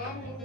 나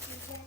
时间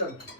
güzel.